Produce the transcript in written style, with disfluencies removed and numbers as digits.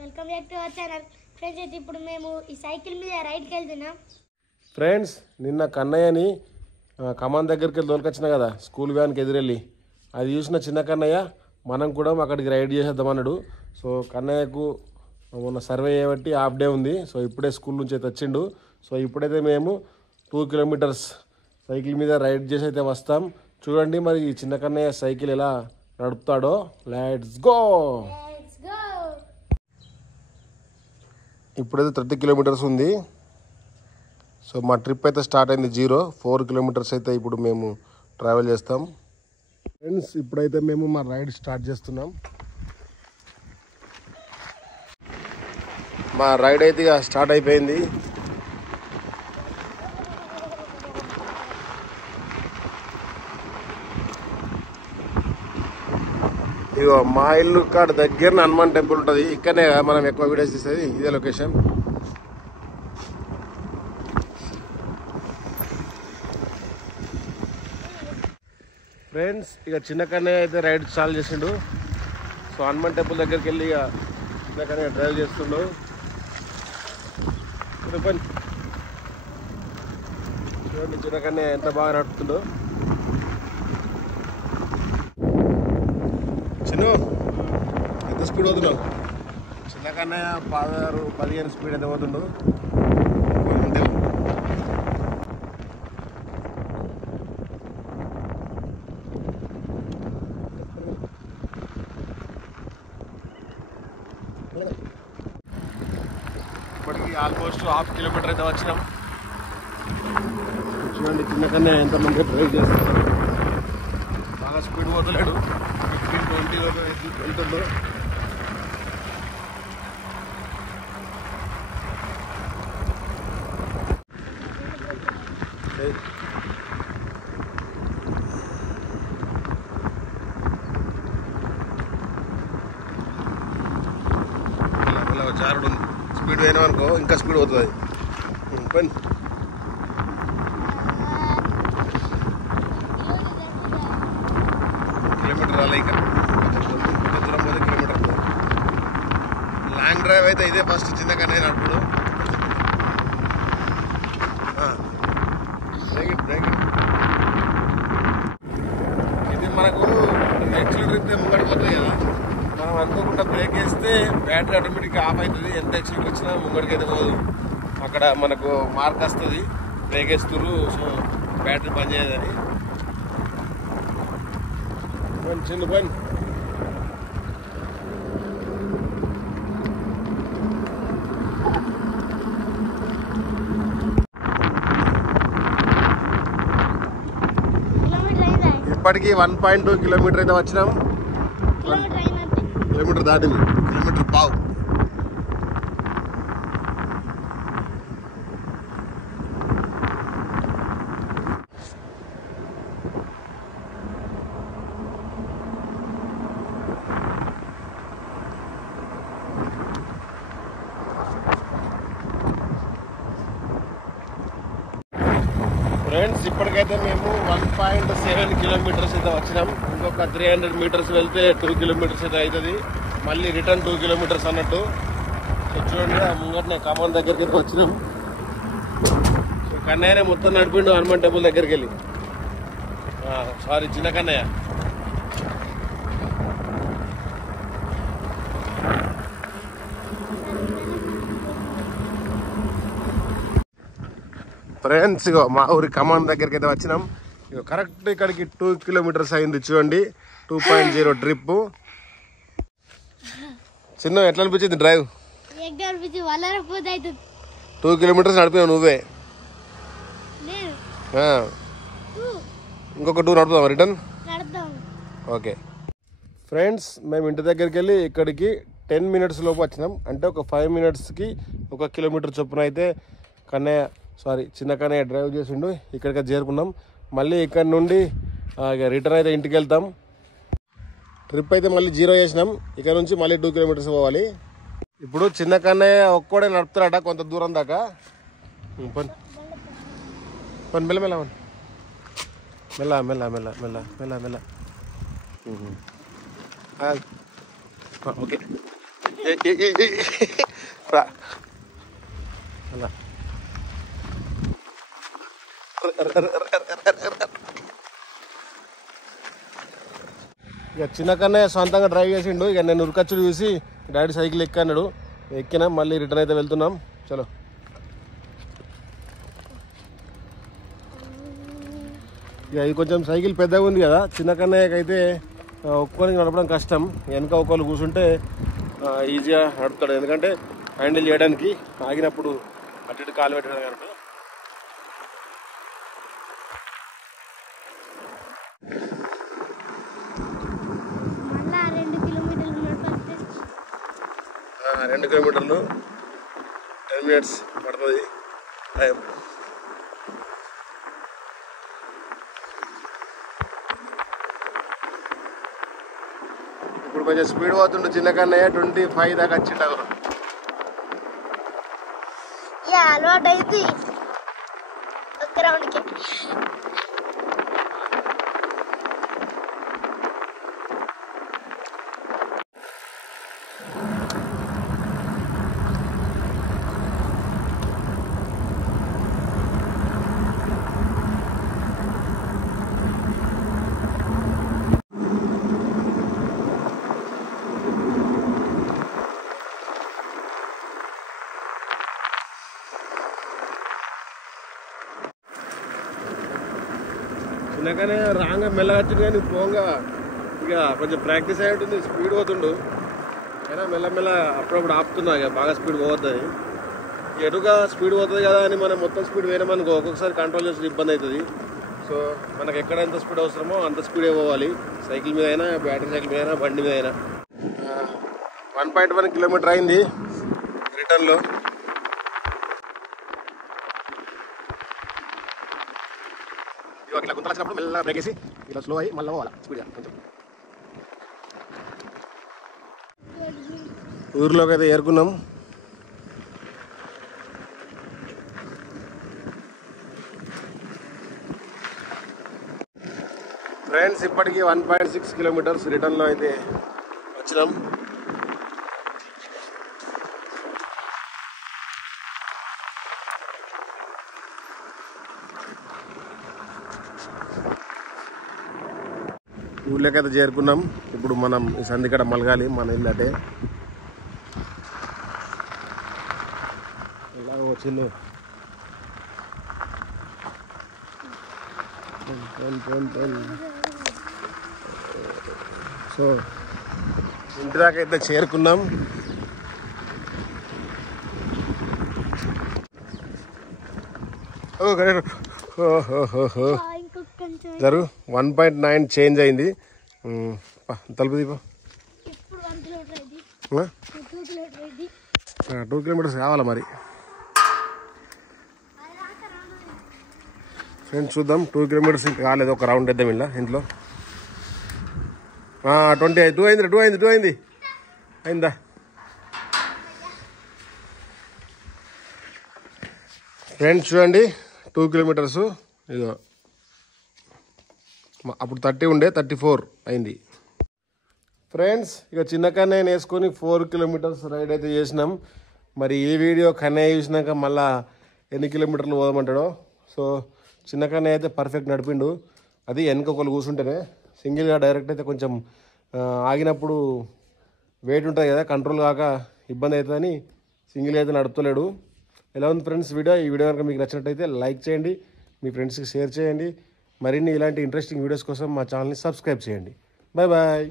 Welcome back to our channel friends. అయితే ఇప్పుడు మేము ఈ సైకిల్ మీద రైడ్కి వెళ్తున్నాం ఫ్రెండ్స్. నిన్న కన్నయ్యని కమాన్ దగ్గరికి వెళ్ళి తోలుకొచ్చిన కదా స్కూల్ వ్యాన్కి ఎదురెళ్ళి, అది చూసిన చిన్న కన్నయ్య మనం కూడా అక్కడికి రైడ్ చేసేద్దాం అన్నాడు. సో కన్నయ్యకు మొన్న సర్వే చేయబట్టి హాఫ్ డే ఉంది. సో ఇప్పుడే స్కూల్ నుంచి అయితే వచ్చిండు. సో ఇప్పుడైతే మేము 2 కిలోమీటర్స్ సైకిల్ మీద రైడ్ చేసి అయితే వస్తాం. చూడండి మరి ఈ చిన్న కన్నయ్య సైకిల్ ఎలా నడుపుతాడో. Let's go. ఇప్పుడైతే 30 కిలోమీటర్స్ ఉంది. సో మా ట్రిప్ అయితే స్టార్ట్ అయింది 4 కిలోమీటర్స్ అయితే ఇప్పుడు మేము ట్రావెల్ చేస్తాం. ఫ్రెండ్స్ ఇప్పుడైతే మేము మా రైడ్ స్టార్ట్ చేస్తున్నాం. మా రైడ్ అయితే ఇక స్టార్ట్ అయిపోయింది. ఇగో మా ఇల్లు కాడ దగ్గర హనుమాన్ టెంపుల్ ఉంటుంది. ఇక్కడనే మనం ఎక్కువ వీడియోస్ తీసేది, ఇదే లొకేషన్. ఫ్రెండ్స్ ఇక చిన్న కన్నయ్య అయితే రైడ్ స్టార్ట్ చేసిండు. సో హనుమాన్ టెంపుల్ దగ్గరికి వెళ్ళి ఇక చిన్న కన్నయ్య డ్రైవ్ చేస్తుండు. చూడండి చిన్న కన్నయ్య ఎంత బాగా నడుపుతుండో. చిన్న ఎంత స్పీడ్ పోతున్నావు? చిన్న కన్నయ్య 16-15 స్పీడ్ అయితే పోతుండు. ఇప్పటికి ఆల్మోస్ట్ 1/2 కిలోమీటర్ అయితే వచ్చినాం. చూడండి చిన్న కన్నా ఎంత మంది డ్రైవ్ చేస్తారు. బాగా స్పీడ్ పోతలేడు, 15-20 వెళ్తుండు. జారుడు ఉంది, స్పీడ్ పోయినా అనుకో ఇంకా స్పీడ్ అవుతుంది. పని కిలోమీటర్ రాలే, ఇంకా కొంచెం దూరం పోతే కిలోమీటర్. లాంగ్ డ్రైవ్ అయితే ఇదే ఫస్ట్ చిన్నగానే నడుపుడు. ఇది మనకు యాక్సిలేటర్ అయితే ముంగడిపోతుంది కదా, మనం అనుకోకుండా బ్రేక్ వేస్తే బ్యాటరీ ఆటోమేటిక్గా ఆఫ్ అవుతుంది. ఎంత యాక్సిలేటర్ వచ్చినా ముంగడికి అయితే పోదు. అక్కడ మనకు మార్క్ వస్తుంది బ్రేక్ వేస్తున్నారు, సో బ్యాటరీ పనిచేయదని. చిన్న పని ఇప్పటికి 1.2 కిలోమీటర్ అయితే వచ్చినాం. కిలోమీటర్ దాటింది, కిలోమీటర్ పావు. ఫ్రెండ్స్ ఇప్పటికైతే మేము 1.7 కిలోమీటర్స్ అయితే వచ్చినాం. ఇంకొక 300 మీటర్స్ వెళ్తే 2 కిలోమీటర్స్ అయితే అవుతుంది. మళ్ళీ రిటర్న్ 2 కిలోమీటర్స్ అన్నట్టు. సో చూడండి ఆ ముంగటనే కమాన్ దగ్గరికి అయితే వచ్చినాం. సో కన్నయ్యనే మొత్తం నడిపిండు హనుమాన్ టెంపుల్ దగ్గరికి వెళ్ళి. సారీ చిన్న కన్నయ్య. ఫ్రెండ్స్ ఇగో మా ఊరి కమాన్ దగ్గరికి అయితే వచ్చినాం. ఇగో కరెక్ట్ ఇక్కడికి 2 కిలోమీటర్స్ అయింది. చూడండి 2.0 ట్రిప్. చిన్న ఎట్లా అనిపించింది డ్రైవ్? 2 కిలోమీటర్స్ నడిపినావు నువ్వే. ఇంకొక 2 నడుపుదాం రిటర్న్. ఓకే ఫ్రెండ్స్ మేము ఇంటి దగ్గరికి వెళ్ళి ఇక్కడికి 10 మినిట్స్ లోపు వచ్చినాం. అంటే ఒక 5 మినిట్స్కి 1 కిలోమీటర్ చొప్పున అయితే చిన్న కన్నయ్య డ్రైవ్ చేసిండు. ఇక్కడికి చేరుకున్నాం. మళ్ళీ ఇక్కడ నుండి రిటర్న్ అయితే ఇంటికి వెళ్తాం. ట్రిప్ అయితే మళ్ళీ 0 చేసినాం. ఇక్కడ నుంచి మళ్ళీ 2 కిలోమీటర్స్ పోవాలి. ఇప్పుడు చిన్న కన్నయ్య ఒక్కడే నడుపుతారట కొంత దూరం దాకా. పని పని మెల్ల మెల్ల మెల్ల మెల్ల మెల్ల మెల్ల మెల్ల మెల్ల. ఓకే అలా ఇక చిన్న కన్నయ్య సొంతంగా డ్రైవ్ చేసిండు. ఇక నేను ఉరికచ్చుడు చూసి డాడీ సైకిల్ ఎక్కన్నాడు, ఎక్కినా. మళ్ళీ రిటర్న్ అయితే వెళ్తున్నాం. చలో. ఇక ఇది కొంచెం సైకిల్ పెద్దగా ఉంది కదా, చిన్న కన్నయ్యకి అయితే ఒక్కొక్కరికి నడపడం కష్టం. వెనక ఒక్కరు కూర్చుంటే ఈజీగా నడుపుతాడు, ఎందుకంటే హ్యాండిల్ చేయడానికి ఆగినప్పుడు అటు ఇటు కాలు పెట్టడం కనుక. మళ్ళా 2 కిలోమీటర్లు నడపాలి. 2 కిలోమీటర్లు 10 minutes పడుతుంది టైం. ఇప్పుడు కొంచెం స్పీడ్ పోతుండే చిన్న కన్నయ్య, 25 దాకా వచ్చిండు. అలవాటు అయితే ఒక్క రౌండ్కి. చిన్నగానే రాగా మెల్లగా వచ్చింది, కానీ పోగా ఇక కొంచెం ప్రాక్టీస్ అయి ఉంటుంది. స్పీడ్ పోతుండు, అయినా మెల్లమెల్ల అప్పుడప్పుడు ఆపుతున్నా. ఇక బాగా స్పీడ్ పోవద్దని. ఎటుగా స్పీడ్ పోతుంది కదా అని మనం మొత్తం స్పీడ్ వేయమనుకో ఒక్కొక్కసారి కంట్రోల్ చేసే ఇబ్బంది అవుతుంది. సో మనకు ఎక్కడ ఎంత స్పీడ్ అవసరమో అంత స్పీడే పోవాలి. సైకిల్ మీద అయినా, బ్యాటరీ సైకిల్ మీద అయినా, బండి మీద అయినా. 1.1 కిలోమీటర్ అయింది రిటర్న్లో. ఇట్లా గుంతలు వచ్చినప్పుడు మెల్లగా బ్రేక్ వేసి ఇట్లా స్లో అయ్యి మళ్ళీ పోవాలి స్పీడ్గా కొంచెం. ఊర్లోకి అయితే ఏరుకున్నాం. ఫ్రెండ్స్ ఇప్పటికి 1.6 కిలోమీటర్స్ రిటర్న్లో అయితే వచ్చినాం. ఊళ్ళోకైతే చేరుకున్నాం. ఇప్పుడు మనం ఈ సంధికడ మలగాలి, మన ఇల్లు అటే. ఎలా వచ్చిందో సో ఇంటి దాకా అయితే చేరుకున్నాం. జరు 1.9 చేంజ్ అయింది. తలుపు దీపా 2 కిలోమీటర్స్ కావాలా మరి. ఫ్రెండ్స్ చూద్దాం, 2 కిలోమీటర్స్ ఇంకా కాలేదు. ఒక రౌండ్ వేద్దాం ఇలా ఇంట్లో. 2 అయింది అయిందా. ఫ్రెండ్స్ చూడండి, 2 కిలోమీటర్స్. ఇదో అప్పుడు 30 ఉండే, 34 అయింది. ఫ్రెండ్స్ ఇక చిన్న కన్నయ్య వేసుకొని 4 కిలోమీటర్స్ రైడ్ అయితే చేసినాం. మరి ఈ వీడియో కన్నయ్య చూసినాక మళ్ళీ ఎన్ని కిలోమీటర్లు పోదామంటాడో. సో చిన్న కన్నయ్య అయితే పర్ఫెక్ట్ నడిపిండు. అది వెనక ఒకళ్ళు కూర్చుంటేనే. సింగిల్గా డైరెక్ట్ అయితే కొంచెం ఆగినప్పుడు వెయిట్ ఉంటుంది కదా, కంట్రోల్ కాక ఇబ్బంది అవుతుందని సింగిల్గా అయితే నడుపుతలేడు. ఎలా ఉంది ఫ్రెండ్స్ వీడియో? ఈ వీడియో కనుక మీకు నచ్చినట్టయితే లైక్ చేయండి, మీ ఫ్రెండ్స్కి షేర్ చేయండి. మరిన్ని ఇలాంటి ఇంట్రెస్టింగ్ వీడియోస్ కోసం మా ఛానల్ని సబ్స్క్రైబ్ చేయండి. Bye bye.